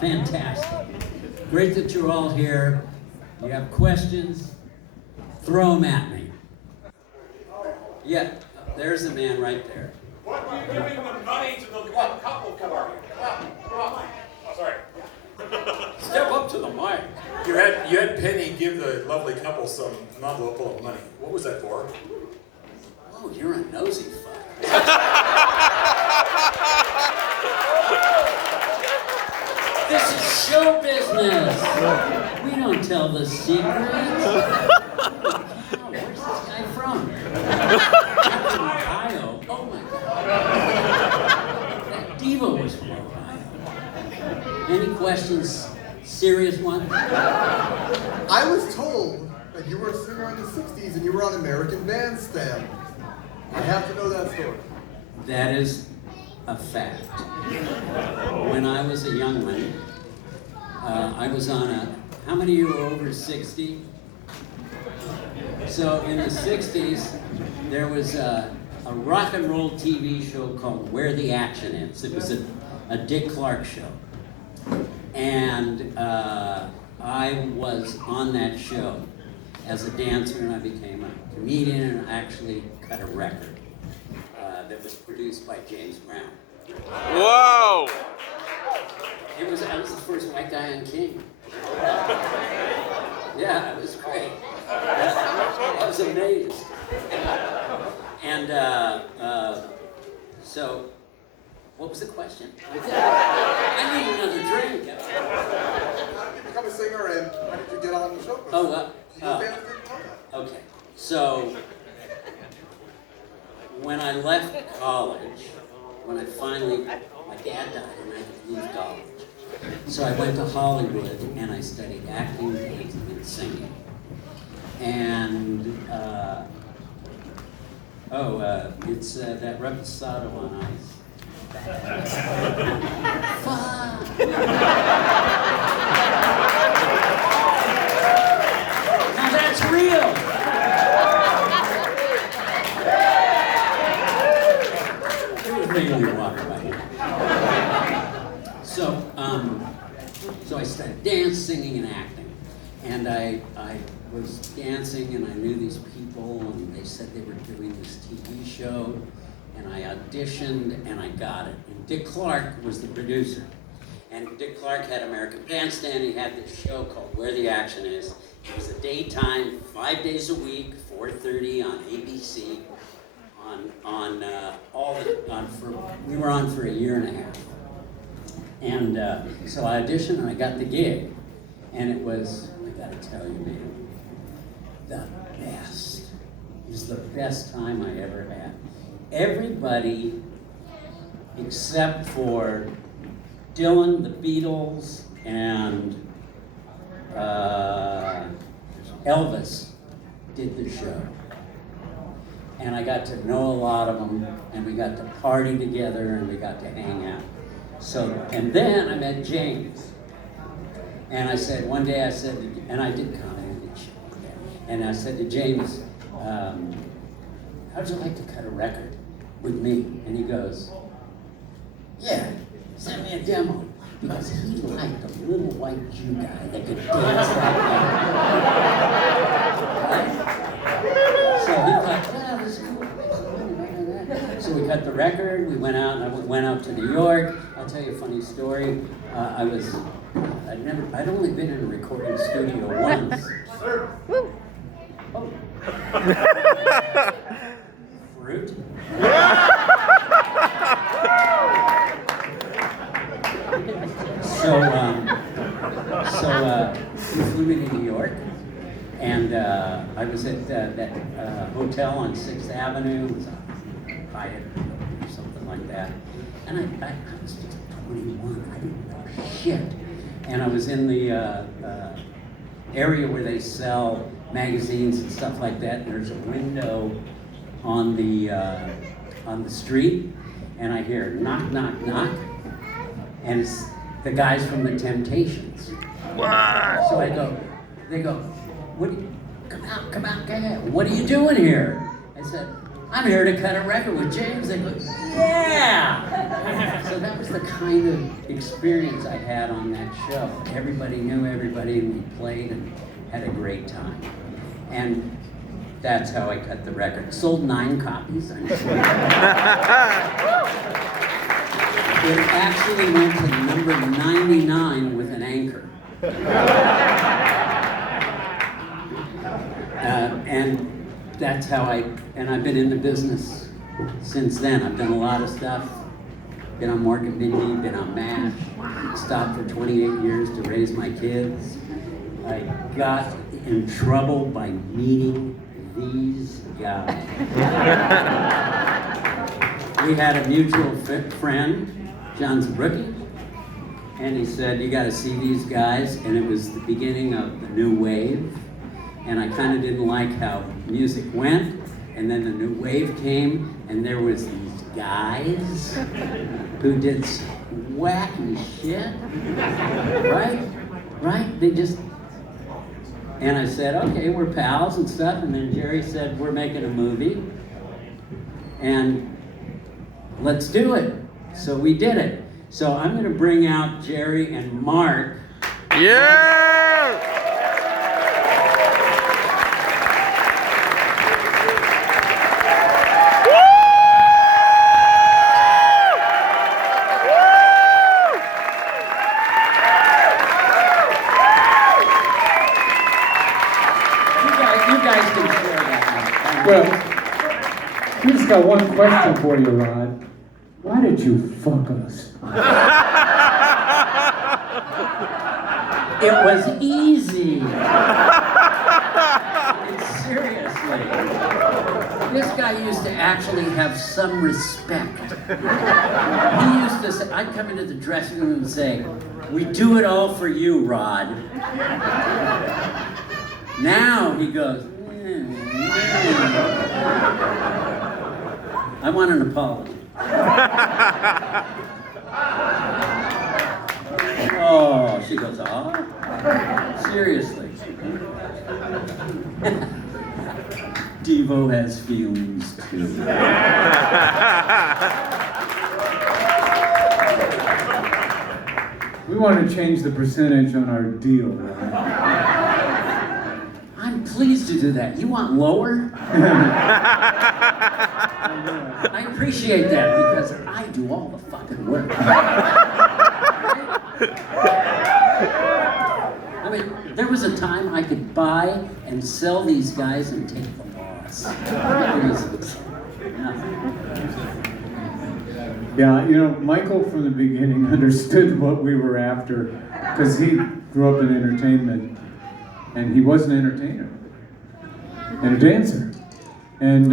Fantastic. Great that you're all here. You have questions? Throw them at me. Yeah, there's the man right there. What are you giving the money to the one couple for? Come on. Oh, sorry. Step up to the mic. You had Penny give the lovely couple an envelope full of money. What was that for? Oh, you're a nosy fuck. This is show business. We don't tell the secrets. Where's this guy from? Ohio. Oh my God. That diva was from Ohio. Any questions? Serious ones? I was told that you were a singer in the 60s and you were on American Bandstand. I have to know that story. That is a fact. When I was a young one, I was on a, how many of you are over 60? So in the 60s, there was a rock and roll TV show called Where the Action Is. It was a Dick Clark show. And I was on that show as a dancer, and I became a comedian and actually cut a record that was produced by James Brown. Whoa! I was the first white guy on King. Yeah, it was great. I was amazed. And so, what was the question? I need another drink. How did you become a singer and how did you get on the show? Okay. So, when I left college, my dad died and I could leave college. So I went to Hollywood and I studied acting, dancing, and singing. And, it's that reposado on ice. Fuck! Now that's real! Water by here. So I started dance, singing, and acting. And I was dancing, and I knew these people, and they said they were doing this TV show, and I auditioned, and I got it. And Dick Clark was the producer. And Dick Clark had American Bandstand. He had this show called Where the Action Is. It was a daytime, 5 days a week, 4:30 on ABC. We were on for a year and a half. And so I auditioned and I got the gig. And it was, I gotta tell you, man, the best. It was the best time I ever had. Everybody, except for Dylan, the Beatles, and Elvis, did the show. And I got to know a lot of them, and we got to party together, and we got to hang out. So, and then I met James. And I said, one day I said, and I did comedy, and I said to James, how'd you like to cut a record with me? And he goes, yeah, send me a demo. Because he liked a little white Jew guy that could dance like that. Right? So he thought, yeah, this is cool. So we cut the record, we went out, and I went out to New York. I'll tell you a funny story. I'd only been in a recording studio once. Oh. Fruit? We flew me to New York, and I was at that hotel on 6th Avenue. It was a Hyatt or something like that. And I was just 21. I didn't know shit. And I was in the area where they sell magazines and stuff like that. And there's a window on the street, and I hear knock, knock, knock, and it's the guys from the Temptations. Wow. So they go, come out, what are you doing here? I said, I'm here to cut a record with James. They go, yeah! So that was the kind of experience I had on that show. Everybody knew everybody, and we played and had a great time. And that's how I cut the record. Sold 9 copies, I'm sure. It actually went to number 99 with an anchor. And that's how and I've been in the business since then. I've done a lot of stuff. Been on Morgan Mindy, been on MASH, stopped for 28 years to raise my kids. I got in trouble by meeting these guys. We had a mutual friend, John's a rookie, and he said, you gotta see these guys, and it was the beginning of the new wave, and I kind of didn't like how music went, and then the new wave came, and there was these guys who did some wacky shit, right? They just, and I said, okay, we're pals and stuff, and then Jerry said, we're making a movie, and let's do it. So we did it. So I'm going to bring out Jerry and Mark. Yeah! You guys can share that. Well, we just got one question for you, Rod. Why did you fuck us? It was easy. Seriously. This guy used to actually have some respect. He used to say, I'd come into the dressing room and say, we do it all for you, Rod. Now he goes, I want an apology. Oh, she goes, oh? Seriously. Devo has feelings too. We want to change the percentage on our deal, Rod. I'm pleased to do that. You want lower? I appreciate that because I do all the fucking work. I mean, there was a time I could buy and sell these guys and take the loss. Yeah, you know, Michael from the beginning understood what we were after because he grew up in entertainment and he was an entertainer and a dancer. And